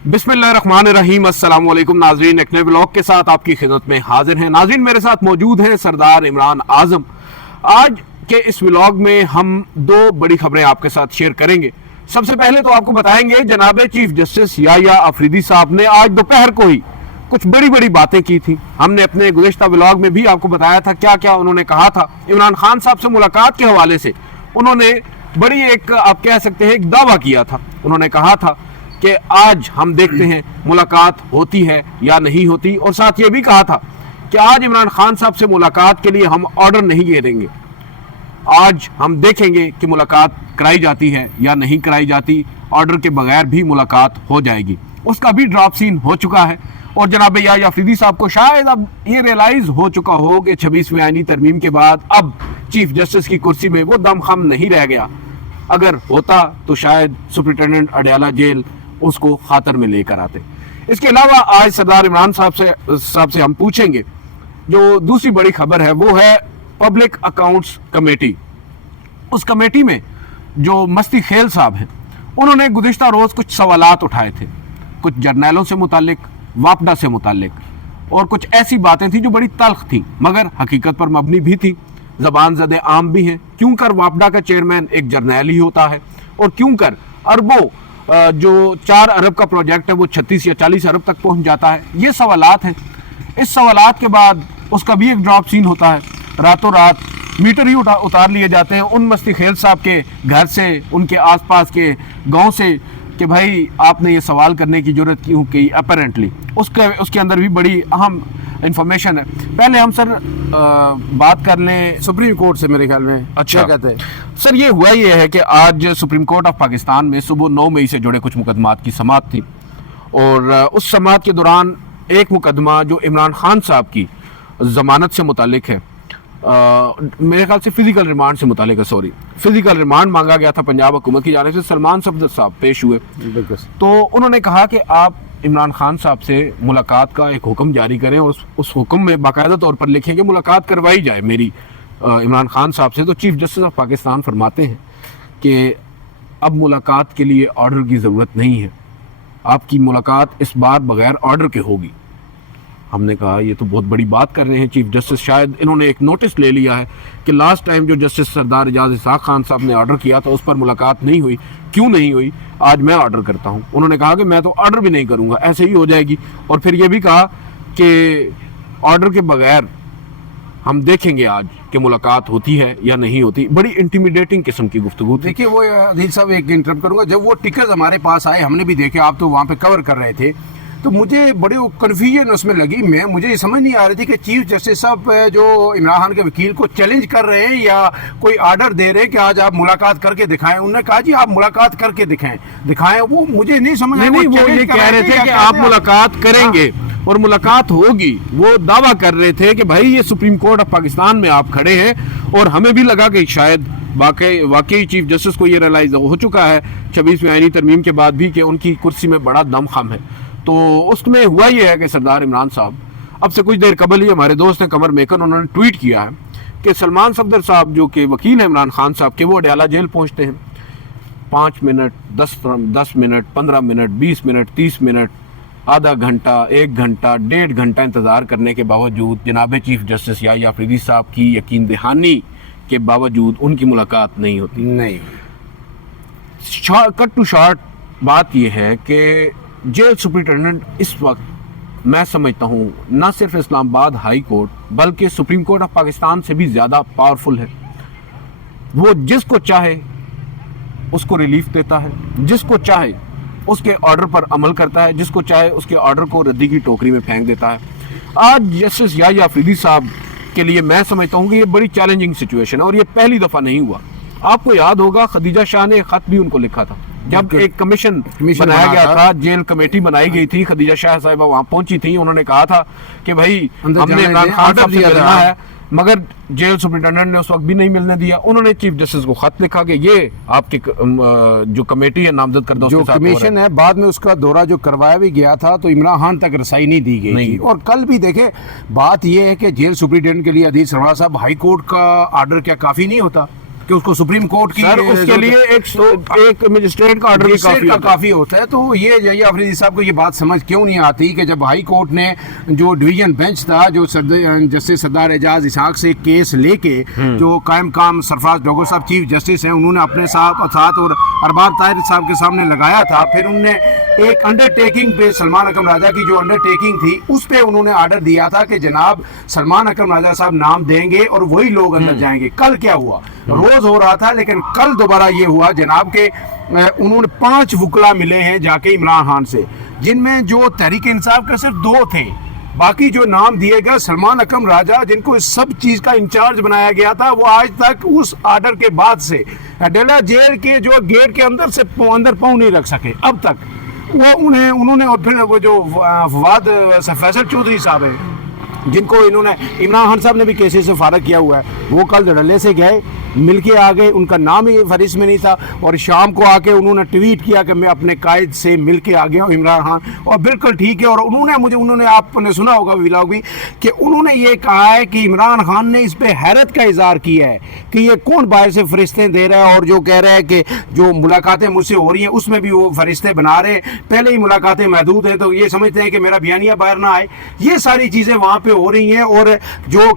बिस्मिल्लाहिर्रहमानिर्रहीम। अस्सलाम वालेकुम नाजरीन, एक नए व्लॉग के साथ आपकी खिदमत में हाजिर हैं। नाजरीन, मेरे साथ मौजूद हैं सरदार इमरान आजम। आज के इस व्लॉग में हम दो बड़ी खबरें आपके साथ शेयर करेंगे। सबसे पहले तो आपको बताएंगे जनाब चीफ जस्टिस याह्या अफरीदी साहब ने आज दोपहर को ही कुछ बड़ी बड़ी बातें की थी। हमने अपने गुज़िश्ता व्लॉग में भी आपको बताया था क्या क्या उन्होंने कहा था। इमरान खान साहब से मुलाकात के हवाले से उन्होंने बड़ी एक आप कह सकते हैं एक दावा किया था। उन्होंने कहा था कि आज हम देखते हैं मुलाकात होती है या नहीं होती, और साथ ये भी कहा था कि आज इमरान खान साहब से मुलाकात के लिए हम ऑर्डर नहीं घेरेंगे, आज हम देखेंगे कि मुलाकात कराई जाती है या नहीं कराई जाती, ऑर्डर के बगैर भी मुलाकात हो जाएगी। उसका भी ड्रॉप सीन हो चुका है और जनाब याह्या अफरीदी साहब को शायद अब ये रियलाइज हो चुका हो कि 26वीं आईनी तरमीम के बाद अब चीफ जस्टिस की कुर्सी में वो दमखम नहीं रह गया। अगर होता तो शायद सुपरिटेंडेंट अडयाला जेल उसको खातर में लेकर आते। इसके अलावा आज सरदार इमरान साहब से हम पूछेंगे जो दूसरी बड़ी खबर है, वो है पब्लिक अकाउंट्स कमेटी। उस कमेटी में जो मस्ती खेल साहब हैं, उन्होंने गुज़िश्ता रोज कुछ सवालात उठाए थे, कुछ जर्नैलों से मुतालिक, वापडा से मुतालिक, और कुछ ऐसी बातें थी जो बड़ी तल्ख थी मगर हकीकत पर मबनी भी थी, ज़बान ज़दे आम भी हैं। क्यों कर वापडा का चेयरमैन एक जर्नैल ही होता है, और क्यों कर अरबों जो 4 अरब का प्रोजेक्ट है वो 36 या 40 अरब तक पहुंच जाता है। ये सवालात हैं। इस सवालात के बाद उसका भी एक ड्रॉप सीन होता है। रातों रात मीटर ही उतार लिए जाते हैं उन मस्ती खेल साहब के घर से, उनके आसपास के गांव से, कि भाई आपने ये सवाल करने की जरूरत क्यों की। अपेरेंटली उसके अंदर भी बड़ी अहम इंफॉर्मेशन है। पहले हम सर बात कर लें सुप्रीम कोर्ट से, मेरे ख्याल में। अच्छा, क्या कहते हैं सर? ये हुआ ये है कि आज सुप्रीम कोर्ट ऑफ पाकिस्तान में सुबह 9 मई से जुड़े कुछ मुकदमात की समाअत थी, और उस समाअत के दौरान एक मुकदमा जो इमरान खान साहब की जमानत से मुतालिक है, मेरे ख्याल से फिजिकल रिमांड से मुतालिक है, सॉरी, फिजिकल रिमांड मांगा गया था पंजाब हुकूमत की जानिब से। सलमान सफदर साहब पेश हुए तो उन्होंने कहा कि आप इमरान खान साहब से मुलाकात का एक हुक्म जारी करें, और उस हुक्म में बाकायदा तौर पर लिखें कि मुलाकात करवाई जाए मेरी इमरान खान साहब से। तो चीफ जस्टिस ऑफ पाकिस्तान फरमाते हैं कि अब मुलाकात के लिए ऑर्डर की ज़रूरत नहीं है, आपकी मुलाकात इस बार बगैर ऑर्डर के होगी। हमने कहा ये तो बहुत बड़ी बात कर रहे हैं चीफ जस्टिस, शायद इन्होंने एक नोटिस ले लिया है कि लास्ट टाइम जो जस्टिस सरदार एजाज इसहाक खान साहब ने ऑर्डर किया था उस पर मुलाकात नहीं हुई, क्यों नहीं हुई, आज मैं ऑर्डर करता हूं। उन्होंने कहा कि मैं तो ऑर्डर भी नहीं करूंगा, ऐसे ही हो जाएगी। और फिर ये भी कहा कि ऑर्डर के बगैर हम देखेंगे आज कि मुलाकात होती है या नहीं होती। बड़ी इंटिमिडेटिंग किस्म की गुफ्तगू थी। देखिए वो अदील साहब, एक इंटरप्ट करूंगा, जब वो टिकट हमारे पास आए हमने भी देखे, आप तो वहाँ पे कवर कर रहे थे, तो मुझे बड़ी कन्फ्यूजन उसमें लगी। मुझे ये समझ नहीं आ रही थी कि चीफ जस्टिस साहब जो इमरान खान के वकील को चैलेंज कर रहे हैं या कोई आर्डर दे रहे हैं कि आज आप मुलाकात करके दिखाएं। उन्होंने कहा जी आप मुलाकात करके दिखाएं। वो मुझे नहीं समझ आया। नहीं, वो ये कह रहे थे कि आप मुलाकात करेंगे और मुलाकात होगी। वो दावा कर रहे थे कि भाई ये सुप्रीम कोर्ट ऑफ पाकिस्तान में आप खड़े हैं, और हमें भी लगा कि शायद वाकई चीफ जस्टिस को ये रियलाइज हो चुका है 26वीं आईनी तरमीम के बाद भी कि उनकी कुर्सी में बड़ा दमखम है। तो उसमें हुआ ये है कि सरदार इमरान साहब अब से कुछ देर कबल ही हमारे दोस्त हैं कमर मेकर, उन्होंने ट्वीट किया है कि सलमान सफदर साहब जो कि वकील हैं इमरान खान साहब के, वो अडयाला जेल पहुंचते हैं 5 minute, 10 minute, 15 minute, 20 minute, 30 minute, आधा घंटा, 1 घंटा, 1.5 घंटा इंतज़ार करने के बावजूद जनाब चीफ जस्टिस याह्या अफरीदी साहब की यकीन दहानी के बावजूद उनकी मुलाकात नहीं होती। नहीं, कट टू शॉर्ट बात यह है कि जेल सुपरिटेंडेंट इस वक्त मैं समझता हूँ न सिर्फ इस्लामाबाद हाई कोर्ट बल्कि सुप्रीम कोर्ट ऑफ पाकिस्तान से भी ज़्यादा पावरफुल है। वो जिसको चाहे उसको रिलीफ देता है, जिसको चाहे उसके ऑर्डर पर अमल करता है, जिसको चाहे उसके ऑर्डर को रद्दी की टोकरी में फेंक देता है। आज जस्टिस याह्या अफरीदी साहब के लिए मैं समझता हूँ कि ये बड़ी चैलेंजिंग सिचुएशन है, और ये पहली दफ़ा नहीं हुआ। आपको याद होगा खदीजा शाह ने खत भी उनको लिखा था जब एक कमीशन बनाया गया था, जेल कमेटी बनाई गई थी, खदीजा शाह साहिबा वहां पहुंची थी। उन्होंने कहा था कि भाई हमने इमरान खान साहब से मिलना है, मगर जेल सुपरिटेंडेंट ने उस वक्त भी नहीं मिलने दिया। उन्होंने चीफ जस्टिस को खत लिखा कि ये आपकी जो कमेटी है नामजद कर दो, जो कमीशन है। बाद में उसका दौरा जो करवाया भी गया था तो इमरान खान तक रसाई नहीं दी गई थी। और कल भी देखे, बात यह है कि जेल सुपरिटेंडेंट के लिए अदील सरवरा साहब हाई कोर्ट का आर्डर क्या काफ़ी नहीं होता? کہ اس کو سپریم کورٹ کی سر اس کے لیے ایک مجسٹریٹ کا آرڈر کافی ہوتا ہے. تو یہ یحییٰ آفریدی صاحب کو یہ بات سمجھ کیوں نہیں آتی کہ جب ہائی کورٹ نے جو ڈویژن بینچ تھا جو جسٹس سردار اعجاز اسحاق سے کیس لے کے جو قائم کام سرفراز ڈوگر صاحب چیف جسٹس ہیں انہوں نے اپنے ساتھ اور ارباب طاہر صاحب کے سامنے لگایا تھا, پھر انہوں نے ایک انڈر ٹیکنگ پہ سلمان اکرم راجہ کی جو انڈر ٹیکنگ تھی اس پہ انہوں نے آرڈر دیا تھا کہ جناب سلمان اکرم راجہ صاحب نام دیں گے اور وہی لوگ اندر جائیں گے. کل کیا ہوا؟ روز ہو رہا تھا, لیکن کل دوبارہ یہ ہوا جناب کہ انہوں نے 5 وکلا ملے ہیں جا کے عمران خان سے, جن میں جو تحریک انصاف کا صرف 2 تھے. باقی جو نام دیے گئے سلمان اکرم راجہ جن کو اس سب چیز کا انچارج بنایا گیا تھا, وہ آج تک اس آرڈر کے بعد سے ڈیلا جیل کے جو گیٹ کے اندر سے اندر پاؤں نہیں رکھ سکے اب تک. وہ انہوں نے اور پھر وہ جو فواد فیصل چودھری صاحب ہیں جن کو انہوں نے عمران خان صاحب نے بھی کیسز سے فارغ کیا ہوا ہے, وہ کل ڈھڑلے سے گئے, مل کے آ گئے, ان کا نام ہی فہرست میں نہیں تھا, اور شام کو آ کے انہوں نے ٹویٹ کیا کہ میں اپنے قائد سے مل کے آ گیا ہوں عمران خان, اور بالکل ٹھیک ہے. اور انہوں نے آپ نے سنا ہوگا ولاگ بھی کہ انہوں نے یہ کہا ہے کہ عمران خان نے اس پہ حیرت کا اظہار کیا ہے کہ یہ کون باہر سے فرشتے دے رہا ہے, اور جو کہہ رہا ہے کہ جو ملاقاتیں مجھ سے ہو رہی ہیں اس میں بھی وہ فرشتے بنا رہے ہیں, پہلے ہی ملاقاتیں محدود ہیں تو یہ سمجھتے ہیں کہ میرا بیانیہ باہر نہ آئے. یہ ساری چیزیں وہاں پہ ہو رہی ہیں, اور جو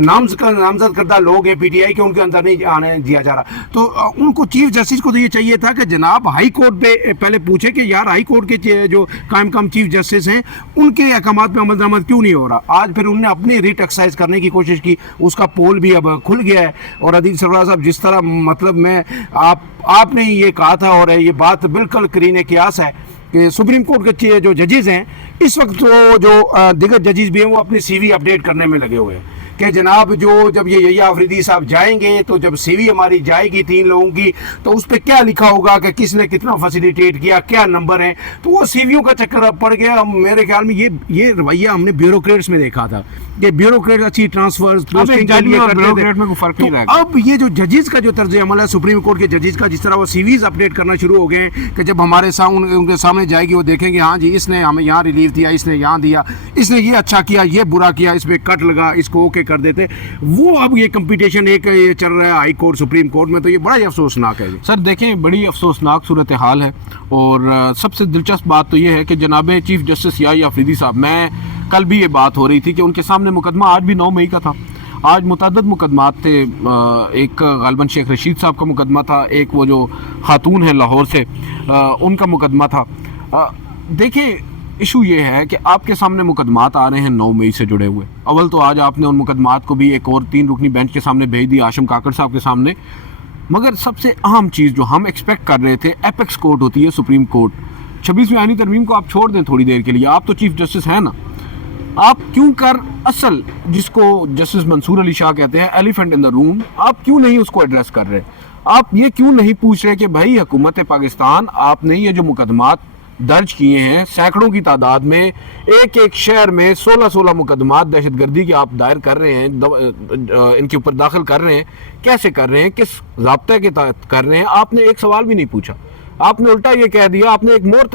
نامزد کردہ لوگ ہیں پی ٹی آئی کے ان کے اندر نہیں آنے دیا جا رہا. تو ان کو چیف جسٹس کو تو یہ چاہیے تھا کہ جناب ہائی کورٹ پہ پہلے پوچھے کہ یار ہائی کورٹ کے جو قائم کام چیف جسٹس ہیں ان کے احکامات پہ عمل درآمد کیوں نہیں ہو رہا. آج پھر انہوں نے اپنی ریٹ ایکسرسائز کرنے کی کوشش کی, اس کا پول بھی اب کھل گیا ہے. اور عدیل سرفراز صاحب جس طرح مطلب میں آپ نے یہ کہا تھا, اور یہ بات بالکل قرین قیاس ہے کہ سپریم کورٹ کے جو ججز ہیں اس وقت وہ جو دیگر ججز بھی ہیں وہ اپنی سی وی اپڈیٹ کرنے میں لگے ہوئے ہیں کہ جناب جب یہ یحییٰ آفریدی صاحب جائیں گے تو جب سی وی ہماری جائے گی 3 لوگوں کی تو اس پہ کیا لکھا ہوگا کہ کس نے کتنا فیسیلیٹیٹ کیا, کیا نمبر ہیں. تو وہ سی ویوں کا چکر اب پڑ گیا. میرے خیال میں یہ رویہ ہم نے بیوروکریٹس میں دیکھا تھا کہ بیوروکریٹ اچھی ٹرانسفرز پوسٹنگ کے لیے کرتے تھے. اب یہ جو ججز کا جو طرز عمل ہے سپریم کورٹ کے ججز کا, جس طرح وہ سی ویز اپڈیٹ کرنا شروع ہو گئے ہیں کہ جب ہمارے ان کے سامنے جائے گی وہ دیکھیں گے ہاں جی اس نے ہمیں یہاں ریلیف دیا, اس نے یہاں دیا, اس نے یہ اچھا کیا, یہ برا کیا, اس پہ کٹ لگا, اس کو اوکے کر دیتے. وہ اب یہ کمپٹیشن ایک چل رہا ہے ہائی کورٹ سپریم کورٹ میں, تو یہ بڑا ہی افسوسناک ہے. سر دیکھیں بڑی افسوسناک صورتحال ہے, اور سب سے دلچسپ بات تو یہ ہے کہ جناب چیف جسٹس یحییٰ آفریدی صاحب, میں کل بھی یہ بات ہو رہی تھی کہ ان کے سامنے مقدمہ آج بھی 9 مئی کا تھا. آج متعدد مقدمات تھے, ایک غالباً شیخ رشید صاحب کا مقدمہ تھا, ایک وہ جو خاتون ہے لاہور سے ان کا مقدمہ تھا. دیکھیں ایشو یہ ہے کہ آپ کے سامنے مقدمات آ رہے ہیں 9 مئی سے جڑے ہوئے. اول تو آج آپ نے ان مقدمات کو بھی ایک اور 3 رکنی بینچ کے سامنے بھیج دی, ہاشم کاکڑ صاحب کے سامنے. مگر سب سے اہم چیز جو ہم ایکسپیکٹ کر رہے تھے, ایپیکس کورٹ ہوتی ہے سپریم کورٹ, 26ویں آئینی ترمیم کو آپ چھوڑ دیں تھوڑی دیر کے لیے, آپ تو چیف جسٹس ہیں نا, آپ کیوں کر اصل جس کو جسٹس منصور علی شاہ کہتے ہیں ایلیفینٹ ان دا روم, آپ کیوں نہیں اس کو ایڈریس کر رہے؟ آپ یہ کیوں نہیں پوچھ رہے کہ بھائی حکومت پاکستان آپ نے یہ جو مقدمات درج کیے ہیں سینکڑوں کی تعداد میں, ایک شہر میں 16 مقدمات دہشت گردی کے آپ دائر کر رہے ہیں, ان کے اوپر داخل کر رہے ہیں, کیسے کر رہے ہیں, کس ضابطے کے تحت کر رہے ہیں؟ آپ نے ایک سوال بھی نہیں پوچھا. آپ نے الٹا یہ کہہ دیا, آپ نے ایک مور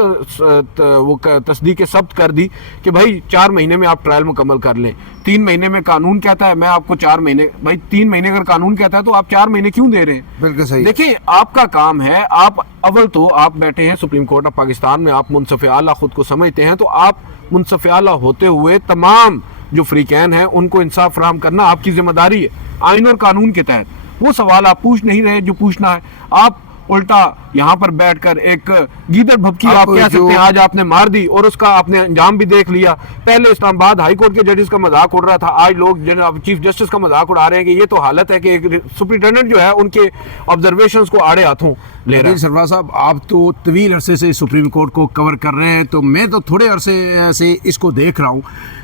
تصدیق ثبت کر دی کہ بھائی 4 مہینے میں آپ ٹرائل مکمل کر لیں. 3 مہینے میں قانون کہتا ہے, میں آپ کو 4 مہینے, بھائی 3 مہینے اگر قانون کہتا ہے تو آپ 4 مہینے کیوں دے رہے ہیں؟ بالکل صحیح. دیکھیں آپ کا کام ہے, آپ اول تو آپ بیٹھے ہیں سپریم کورٹ آف پاکستان میں, آپ منصف اعلیٰ خود کو سمجھتے ہیں, تو آپ منصف اعلیٰ ہوتے ہوئے تمام جو فریقین ہیں ان کو انصاف فراہم کرنا آپ کی ذمہ داری ہے آئین اور قانون کے تحت. وہ سوال آپ پوچھ نہیں رہے جو پوچھنا ہے. آپ الٹا یہاں پر بیٹھ کر ایک گیدڑ بھبکی آپ کہہ سکتے ہیں آج آپ نے مار دی, اور اس کا آپ نے انجام بھی دیکھ لیا. پہلے اسلام آباد ہائی کورٹ کے ججز کا مذاق اڑ رہا تھا, آج لوگ چیف جسٹس کا مذاق اڑا رہے ہیں کہ یہ تو حالت ہے کہ سپرنٹینڈنٹ جو ہے ان کے آبزرویشنز کو آڑے ہاتھوں لے رہا ہے. سرفراز صاحب آپ تو طویل عرصے سے سپریم کورٹ کو کور کر رہے ہیں, تو میں تو تھوڑے عرصے سے اس کو دیکھ رہا ہوں.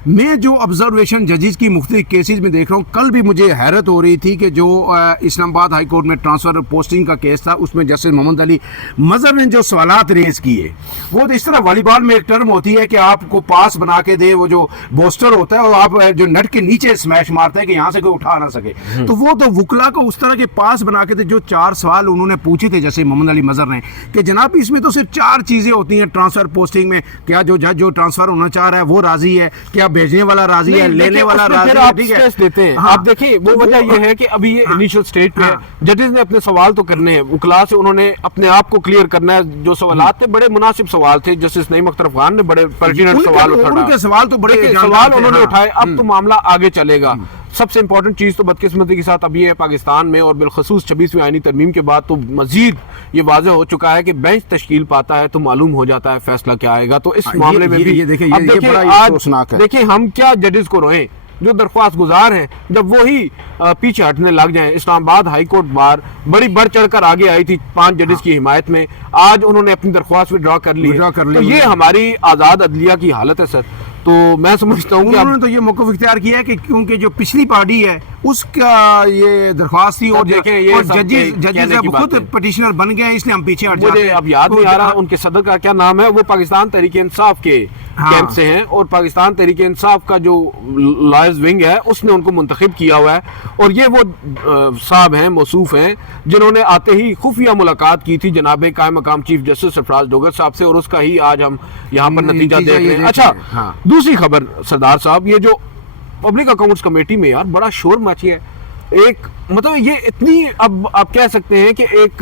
میں جو آبزرویشن ججز کی مختلف کیسز میں دیکھ رہا ہوں, کل بھی مجھے حیرت ہو رہی تھی کہ جو اسلام آباد ہائی کورٹ میں ٹرانسفر پوسٹنگ کا کیس تھا اس میں جسٹس محمد علی مظہر نے جو سوالات ریز کیے, وہ تو اس طرح والی بال میں ایک ٹرم ہوتی ہے کہ آپ کو پاس بنا کے دے, وہ جو بوسٹر ہوتا ہے اور آپ جو نٹ کے نیچے سمیش مارتے ہیں کہ یہاں سے کوئی اٹھا نہ سکے, تو وہ تو وکلا کو اس طرح کے پاس بنا کے دے. جو 4 سوال انہوں نے پوچھے تھے جیسے محمد علی مظہر نے کہ جناب اس میں تو صرف 4 چیزیں ہوتی ہیں ٹرانسفر پوسٹنگ میں. کیا جو جج جو ٹرانسفر ہونا چاہ رہا ہے وہ راضی ہے, کیا بھیجنے والا راضی ہے, لینے والا راضی ہے, ٹھیک ہے. دیتے ہیں آپ دیکھیں وہ وجہ یہ ہے کہ ابھی یہ انیشل سٹیج پہ ہے, ججز نے اپنے سوال تو کرنے ہیں, وکلا سے انہوں نے اپنے آپ کو کلیئر کرنا ہے. جو سوالات تھے بڑے مناسب سوال تھے, جسٹس نعیم اختر افغان نے بڑے پرٹیننٹ سوال اٹھائے, ان کے سوال تو بڑے سوال انہوں نے اٹھائے. اب تو معاملہ آگے چلے گا. سب سے امپورٹنٹ چیز تو بدقسمتی کے ساتھ اب یہ ہے پاکستان میں, اور بالخصوص 26ویں آئینی ترمیم کے بعد تو مزید یہ واضح ہو چکا ہے کہ بینچ تشکیل پاتا ہے تو معلوم ہو جاتا ہے فیصلہ کیا آئے گا. تو اس معاملے میں بھی دیکھیں ہم کیا ججز کو روئیں جو درخواست گزار ہیں, جب وہی پیچھے ہٹنے لگ جائیں. اسلام آباد ہائی کورٹ بار بڑی بڑھ چڑھ کر آگے آئی تھی 5 ججز کی حمایت میں, آج انہوں نے اپنی درخواست وڈرا کر لی. تو یہ ہماری آزاد عدلیہ کی حالت ہے سر. تو میں سمجھتا ہوں کہ انہوں نے تو یہ موقف اختیار کیا ہے کہ کیونکہ جو پچھلی پارٹی ہے اس کا یہ درخواست تھی, اور دیکھیں یہ ججز اب خود پٹیشنر بن گئے ہیں, اس لیے ہم پیچھے ہٹ جاتے ہیں. مجھے اب یاد نہیں آ رہا ان کے صدر کا کیا نام ہے, وہ پاکستان تحریک انصاف کے کیمپ سے ہیں, اور پاکستان تحریک انصاف کا جو لائرز ونگ ہے اس نے ان کو منتخب کیا ہوا ہے. اور یہ وہ صاحب ہیں, موصوف ہیں, جنہوں نے آتے ہی خفیہ ملاقات کی تھی جناب قائم مقام چیف جسٹس سرفراز ڈوگر صاحب سے, اور اس کا ہی آج ہم یہاں پر نتیجہ دیکھ رہے ہیں. اچھا دوسری خبر سردار صاحب, یہ جو پبلک اکاؤنٹس کمیٹی میں یار بڑا شور مچی ہے. ایک مطلب یہ اتنی, اب آپ کہہ سکتے ہیں کہ ایک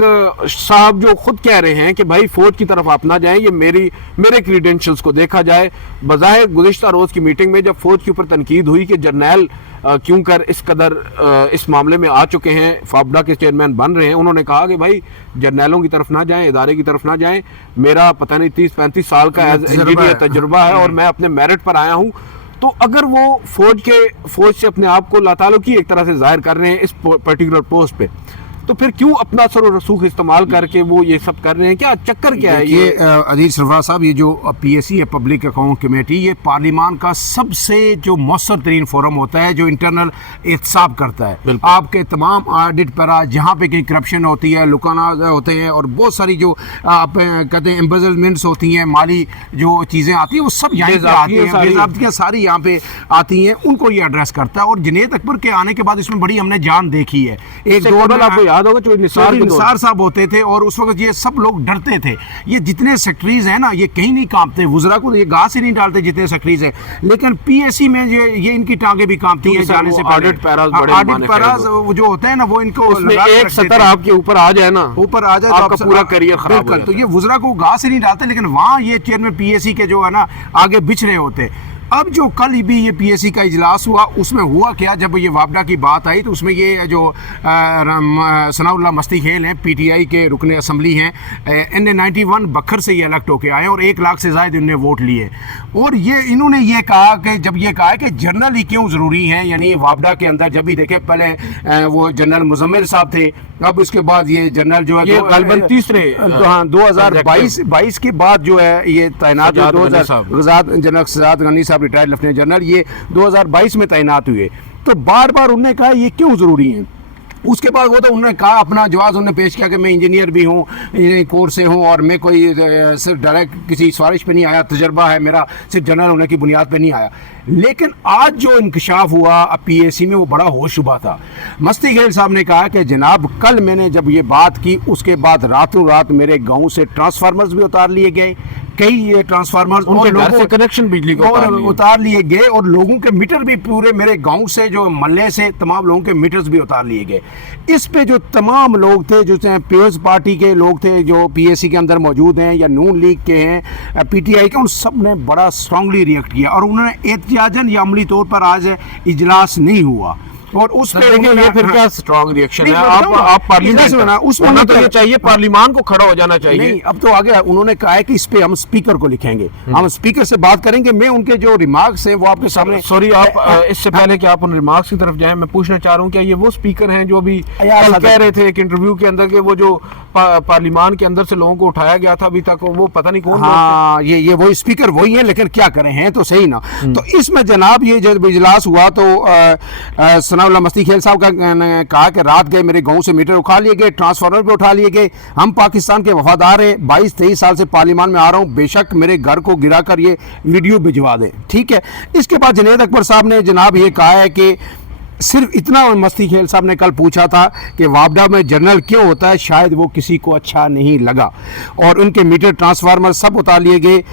صاحب جو خود کہہ رہے ہیں کہ بھائی فوج کی طرف آپ نہ جائیں, یہ میرے کریڈینشلز کو دیکھا جائے. بظاہر گزشتہ روز کی میٹنگ میں جب فوج کے اوپر تنقید ہوئی کہ جرنیل کیوں کر اس قدر اس معاملے میں آ چکے ہیں, فابڈا کے چیئرمین بن رہے ہیں, انہوں نے کہا کہ بھائی جرنیلوں کی طرف نہ جائیں, ادارے کی طرف نہ جائیں. میرا پتہ نہیں 30-35 سال کا ایز انجینئر تجربہ ہے, اور میں اپنے میرٹ پر آیا ہوں. تو اگر وہ فوج سے اپنے آپ کو اللہ تعالیٰ کی ایک طرح سے ظاہر کر رہے ہیں اس پرٹیکولر پوسٹ پہ, تو پھر کیوں اپنا اثر و رسوخ استعمال کر کے وہ یہ سب کر رہے ہیں؟ کیا چکر کیا ہے یہ؟ عزیز سرفراز صاحب, یہ جو پی ایس سی ہے پبلک اکاؤنٹ کمیٹی, یہ پارلیمان کا سب سے جو مؤثر ترین فورم ہوتا ہے جو انٹرنل احتساب کرتا ہے. آپ کے تمام آڈٹ پر جہاں پہ کہیں کرپشن ہوتی ہے, لکانا ہوتے ہیں, اور بہت ساری جو آپ کہتے ہیں ایمبیزلمنٹس ہوتی ہیں, مالی جو چیزیں آتی ہیں وہ سب یہاں پہ آتی ہیں, بے ضابطگیاں ساری یہاں پہ آتی ہیں, ان کو یہ ایڈریس کرتا ہے. اور جنید اکبر کے آنے کے بعد اس میں بڑی ہم نے جان دیکھی ہے. ایک دو یاد ہوگا جو نثار صاحب ہوتے تھے, اور اس وقت یہ سب لوگ ڈرتے تھے. یہ جتنے سیکٹریز ہیں نا, یہ کہیں نہیں کانپتے, وزراء کو یہ گاہ سے نہیں ڈالتے جتنے سیکٹریز ہیں, لیکن پی ایس سی میں یہ ان کی ٹانگیں بھی کانپتی ہیں جانے سے پہلے. آڈٹ پیراز جو ہوتے ہیں نا, وہ ان کو ایک سطر آپ کے اوپر آ جائے نا, اوپر آ جائے تو آپ کا پورا کیریئر خراب ہو. تو یہ وزراء کو گاہ سے نہیں ڈالتے, لیکن وہاں یہ چیئرمین پی ایس ثی کے جو ہے نا آگے بچھ رہے ہوتے. اب جو کل بھی یہ پی ایس سی کا اجلاس ہوا, اس میں ہوا کیا, جب یہ وابڈا کی بات آئی تو اس میں یہ جو ثناء اللہ مستی خیل ہیں, پی ٹی آئی کے رکن اسمبلی ہیں, NA91 بکھر سے یہ الیکٹ ہو کے آئے, اور 1 لاکھ سے زائد انہوں نے ووٹ لیے. اور یہ انہوں نے یہ کہا کہ جب یہ کہا کہ جنرل ہی کیوں ضروری ہیں, یعنی وابڈا کے اندر جب بھی دیکھیں پہلے وہ جنرل مزمل صاحب تھے, اب اس کے بعد یہ جنرل جو ہے غالباً تیسرے 2022 کے بعد جو ہے یہ تعینات, جنرل سجاد غنی صاحب ریٹائرڈ لیفٹیننٹ جنرل, یہ 2022 میں تعینات ہوئے. تو بار بار انہوں نے کہا یہ کیوں ضروری ہیں. اس کے بعد وہ تو انہوں نے کہا, اپنا جواز انہوں نے پیش کیا کہ میں انجینئر بھی ہوں, انجینئرنگ کورس سے ہوں, اور میں کوئی صرف ڈائریکٹ کسی سفارش پہ نہیں آیا, تجربہ ہے میرا صرف جنرل ہونے کی بنیاد پہ نہیں آیا. لیکن آج جو انکشاف ہوا پی ایس سی میں, وہ بڑا ہوش شبہ تھا. مستی خیل صاحب نے کہا کہ جناب کل میں نے جب یہ بات کی, اس کے بعد راتوں رات میرے گاؤں سے ٹرانسفارمرز بھی اتار لیے گئے, کئی یہ ٹرانسفارمرز ان کے گھر سے کنیکشن بجلی کو اتار لیے گئے, اور لوگوں کے میٹر بھی پورے میرے گاؤں سے جو محلے سے تمام لوگوں کے میٹرز بھی اتار لیے گئے. اس پہ جو تمام لوگ تھے, جو پیپلز پارٹی کے لوگ تھے جو پی ایس سی کے اندر موجود ہیں, یا نون لیگ کے ہیں, پی ٹی آئی کے, ان سب نے بڑا اسٹرانگلی ریئیکٹ کیا, اور انہوں نے احتجاجاً یا عملی طور پر آج اجلاس نہیں ہوا. اور اس پہ یہ پھر کیا اسٹرانگ ریئیکشن ہے, آپ پارلیمنٹ اس میں تو یہ چاہیے پارلیمان کو کھڑا ہو جانا چاہیے. نہیں, اب تو آگے انہوں نے کہا ہے کہ اس پہ ہم اسپیکر کو لکھیں گے, ہم اسپیکر سے بات کریں گے. میں ان کے جو ریمارکس ہیں وہ آپ کے سامنے, سوری آپ اس سے پہلے کہ آپ ان ریمارکس کی طرف جائیں, میں پوچھنا چاہ رہا ہوں کیا یہ وہ اسپیکر ہیں جو بھی کہہ رہے تھے ایک انٹرویو کے اندر کہ وہ جو پارلیمان کے اندر سے لوگوں کو اٹھایا گیا تھا ابھی تک, وہ پتہ نہیں کون. ہاں, یہ وہی اسپیکر وہی ہیں, لیکن کیا کریں ہیں تو صحیح نا. تو اس میں جناب یہ جب اجلاس ہوا تو ثناء اللہ مستی خیل صاحب کہا کہ رات گئے میرے گاؤں سے میٹر اٹھا لیے گئے, ٹرانسفارمر بھی اٹھا لیے گئے, ہم پاکستان کے وفادار ہیں, 22-23 سال سے پارلیمان میں آ رہا ہوں, بے شک میرے گھر کو گرا کر یہ ویڈیو بھجوا دیں, ٹھیک ہے. اس کے بعد جنید اکبر صاحب نے جناب یہ کہا ہے کہ सिर्फ इतना मस्ती खेल साहब ने कल पूछा था कि वापडा में जनरल क्यों होता है, शायद वो किसी को अच्छा नहीं लगा और उनके मीटर ट्रांसफार्मर सब उतार लिए गए।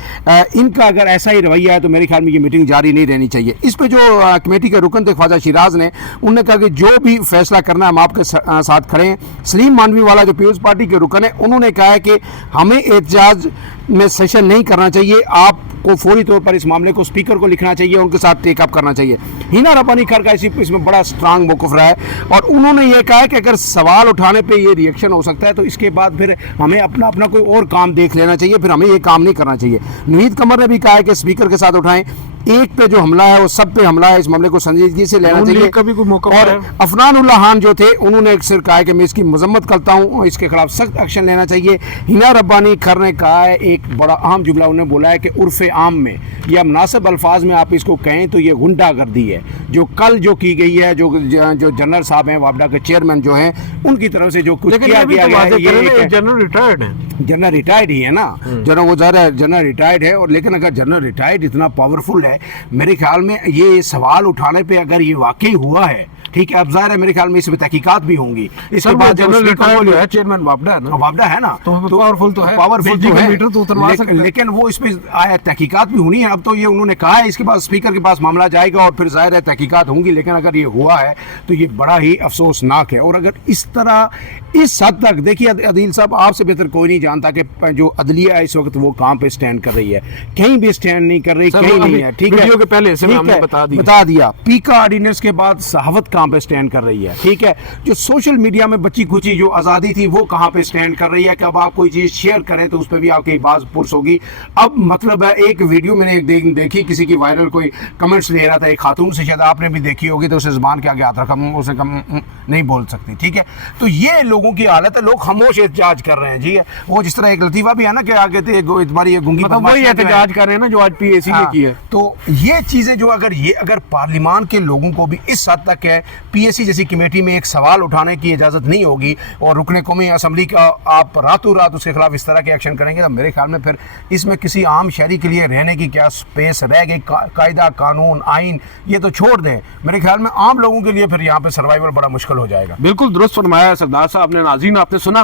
इनका अगर ऐसा ही रवैया है तो मेरे ख्याल में ये मीटिंग जारी नहीं रहनी चाहिए। इस पे जो कमेटी के रुकन थे ख्वाजा शिराज ने, उन्होंने कहा कि जो भी फैसला करना है हम आपके साथ खड़े हैं। सलीम मानवी वाला जो पीपल्स पार्टी के रुकन है, उन्होंने कहा है कि हमें एहतजाज में सेशन नहीं करना चाहिए, आपको फौरी तौर पर इस मामले को स्पीकर को लिखना चाहिए, उनके साथ टेक अप करना चाहिए। हिना रब्बानी खैर का इसमें बड़ा स्ट्रांग मौक़िफ़ रहा है और उन्होंने ये कहा है कि अगर सवाल उठाने पे ये रिएक्शन हो सकता है तो इसके बाद फिर हमें अपना कोई और काम देख लेना चाहिए, फिर हमें ये काम नहीं करना चाहिए। नवीद कमर ने भी कहा है कि स्पीकर के साथ उठाएं, एक पे जो हमला है वो सब पे हमला है, इस मामले को संजीदगी से लेना चाहिए। कभी कोई मौका और अफनान उल्लाह खान जो थे उन्होंने अक्सर कहा है कि मैं इसकी मजम्मत करता हूँ, इसके खिलाफ सख्त एक्शन लेना चाहिए। हिना रब्बानी खर ने कहा है, एक बड़ा अहम जुमला उन्होंने बोला है कि उर्फ़ आम में या मुनासिब अल्फाज में आप इसको कहें तो ये गुंडागर्दी है जो कल जो की गई है, जो जनरल साहब हैं वापडा के चेयरमैन जो हैं उनकी तरफ से जो कुछ किया गया है, ये जनरल रिटायर्ड है, जनरल रिटायर्ड ही है ना, जनरल वो जनरल रिटायर्ड है। और लेकिन अगर जनरल रिटायर्ड इतना पावरफुल है, मेरे ख्याल में ये सवाल उठाने पे अगर ये वाकई हुआ है, ठीक है, अब जाहिर है मेरे ख्याल में इसमें तहकीकात भी होंगी। इसके बाद जनरल रिटायर्ड है, चेयरमैन वापडा है ना, वापडा है ना, तो पावरफुल तो है, पावरफुल तो है, है। लेकिन वो इसमें आया तहकीकात भी होनी है। अब तो ये उन्होंने कहा है, इसके बाद स्पीकर के पास मामला जाएगा और फिर जाहिर है तहकीकात होंगी। लेकिन अगर ये हुआ है तो ये बड़ा ही अफसोसनाक है। और अगर इस तरह इस हद तक देखिए अदील साहब, आपसे बेहतर कोई नहीं जानता कि जो अदलिया है इस वक्त वो कहाँ पे स्टैंड कर रही है, कहीं भी स्टैंड नहीं कर रही, कहीं नहीं है, ठीक है, वीडियो के पहले से हमने बता दिया। पीका ऑर्डिनेंस के बाद सहावत कहाँ पे स्टैंड कर रही है, ठीक है, जो सोशल मीडिया में बच्ची कुची जो आज़ादी थी वो कहाँ पे स्टैंड कर रही है कि अब आप कोई चीज़ शेयर करें तो उस पर भी आपकी बात पुरस होगी। अब मतलब है, एक वीडियो मैंने एक देखी, किसी की वायरल कोई कमेंट्स ले रहा था एक खातून से, शायद आपने भी देखी होगी, तो उसे ज़बान के आगे हाथ रखा, उसे कम नहीं बोल सकती, ठीक है। तो ये लोगों की हालत है, लोग खामोश एहतजाज कर रहे हैं जी। वो जिस तरह एक लतीफ़ा भी है ना कि आगे थे तुम्हारी ये गुंगी, मतलब वही एहतजाज कर रहे हैं ना जो आज पीएसी ने की है। तो ये चीज़ें जो अगर पार्लियामान के लोगों को भी इस हद तक है, पीएसी जैसी कमेटी में एक सवाल उठाने की इजाज़त नहीं होगी और रुकने कौमी असम्बली का आप रातों रात उसके खिलाफ इस तरह के एक्शन करेंगे, तो मेरे ख्याल में फिर इसमें किसी आम शहरी के लिए रहने की क्या स्पेस रह गई। कायदा कानून आइन ये तो छोड़ दें, मेरे ख्याल में आम लोगों के लिए फिर यहाँ पे सर्वाइवल बड़ा मुश्किल हो जाएगा। बिल्कुल दुरुस्त फरमाया सरदार साहब ने। नाज़रीन, आपने सुना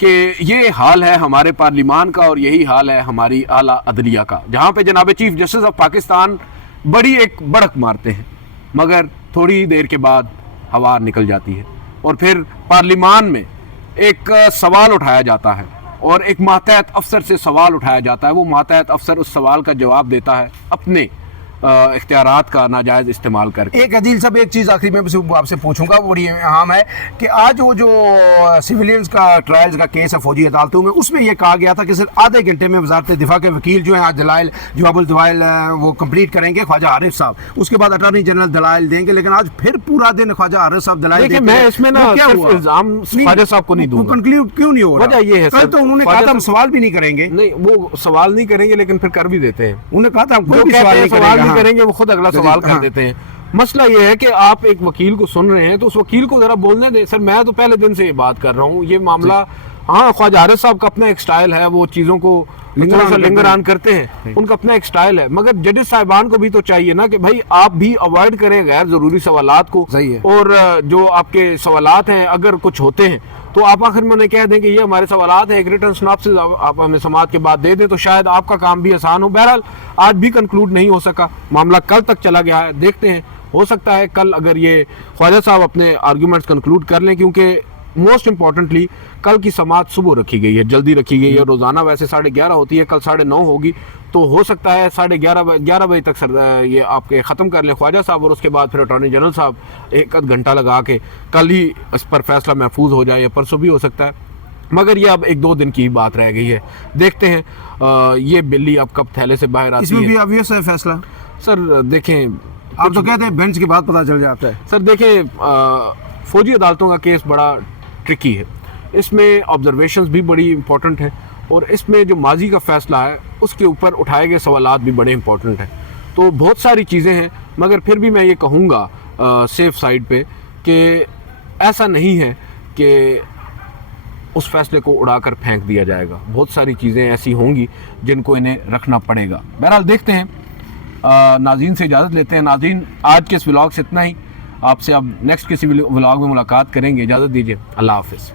कि ये हाल है हमारे पार्लिमान का और यही हाल है हमारी आला अदलिया का, जहाँ पे जनाब चीफ जस्टिस ऑफ पाकिस्तान बड़ी एक बड़क मारते हैं मगर थोड़ी ही देर के बाद हवा निकल जाती है और फिर पार्लिमान में एक सवाल उठाया जाता है और एक मातहत अफसर से सवाल उठाया जाता है। वो मातहत अफसर उस सवाल का जवाब देता है अपने इख्तियारात का नाजायज़ इस्तेमाल करके। एक अदील साहब एक चीज़ आखिरी में आपसे पूछूंगा, वो बड़ी अहम है कि आज वो जो सिविलियंस का ट्रायल्स का केस है फौजी अदालतों में, उसमें ये कहा गया था कि सिर्फ आधे घंटे में वजारत दिफा के वकील जो है आज दलाइल जवाबुल दवाइल वो कंप्लीट करेंगे ख्वाजा आरिफ साहब, उसके बाद अटॉर्नी जनरल दलाइल देंगे, लेकिन आज फिर पूरा दिन ख्वाजा आरिफ साहब दलाइल देते हैं। मैं इसमें ना इल्जाम ख्वाजा साहब को नहीं दूंगा, कंक्लूड क्यों नहीं हो रहा? वजह ये है कल तो उन्होंने कहा था हम सवाल भी नहीं करेंगे। नहीं, वो सवाल नहीं करेंगे लेकिन फिर कर भी देते हैं। उन्होंने कहा था हम कोई सवाल नहीं करेंगे, वो खुद अगला सवाल कर देते हैं। मसला ये है कि आप एक वकील को सुन रहे हैं तो उस वकील को जरा बोलने दें। सर, मैं तो पहले दिन से ये बात कर रहा हूँ, ये मामला, हाँ, ख्वाजा आरिफ साहब का अपना एक स्टाइल है, वो चीज़ों को लिंगरान करते हैं, उनका अपना एक स्टाइल है, मगर जजेस साहिबान को भी तो चाहिए ना कि भाई आप भी अवॉइड करें गैर ज़रूरी सवालात को। और जो आपके सवालात हैं अगर कुछ होते हैं तो आप आखिर में उन्हें कह दें कि ये हमारे सवालात हैं, एक रिटर्न सिनॉप्सिस आप हमें समाअत के बाद दे दें तो शायद आपका काम भी आसान हो। बहरहाल आज भी कंक्लूड नहीं हो सका, मामला कल तक चला गया है, देखते हैं, हो सकता है कल अगर ये ख्वाजा साहब अपने आर्गूमेंट्स कंक्लूड कर लें, क्योंकि मोस्ट इंपॉर्टेंटली कल की समाअत सुबह रखी गई है, जल्दी रखी गई है। रोज़ाना वैसे 11:30 होती है, कल 9:30 होगी, तो हो सकता है 11:30 बजे तक ये आपके ख़त्म कर लें ख्वाजा साहब और उसके बाद फिर अटॉर्नी जनरल साहब एक आध घंटा लगा के कल ही इस पर फैसला महफूज हो जाए या परसों भी हो सकता है। मगर ये अब 1-2 दिन की बात रह गई है, देखते हैं ये बिल्ली अब कब थैले से बाहर आती है। इसमें भी ऑब्वियस है फैसला। सर देखें, आप तो कहते हैं बेंच के बाद पता चल जाता है। सर देखें, फौजी अदालतों का केस बड़ा ट्रिकी है, इसमें ऑब्जर्वेशंस भी बड़ी इंपॉर्टेंट है और इसमें जो माजी का फ़ैसला है उसके ऊपर उठाए गए सवालात भी बड़े इंपॉर्टेंट हैं। तो बहुत सारी चीज़ें हैं, मगर फिर भी मैं ये कहूँगा सेफ साइड पे कि ऐसा नहीं है कि उस फैसले को उड़ाकर फेंक दिया जाएगा। बहुत सारी चीज़ें ऐसी होंगी जिनको इन्हें रखना पड़ेगा। बहरहाल देखते हैं, नाज़रीन से इजाज़त लेते हैं। नाज़रीन, आज के इस व्लॉग से इतना ही। آپ سے اب نیکسٹ کسی ولاگ میں ملاقات کریں گے. اجازت دیجیے, اللہ حافظ.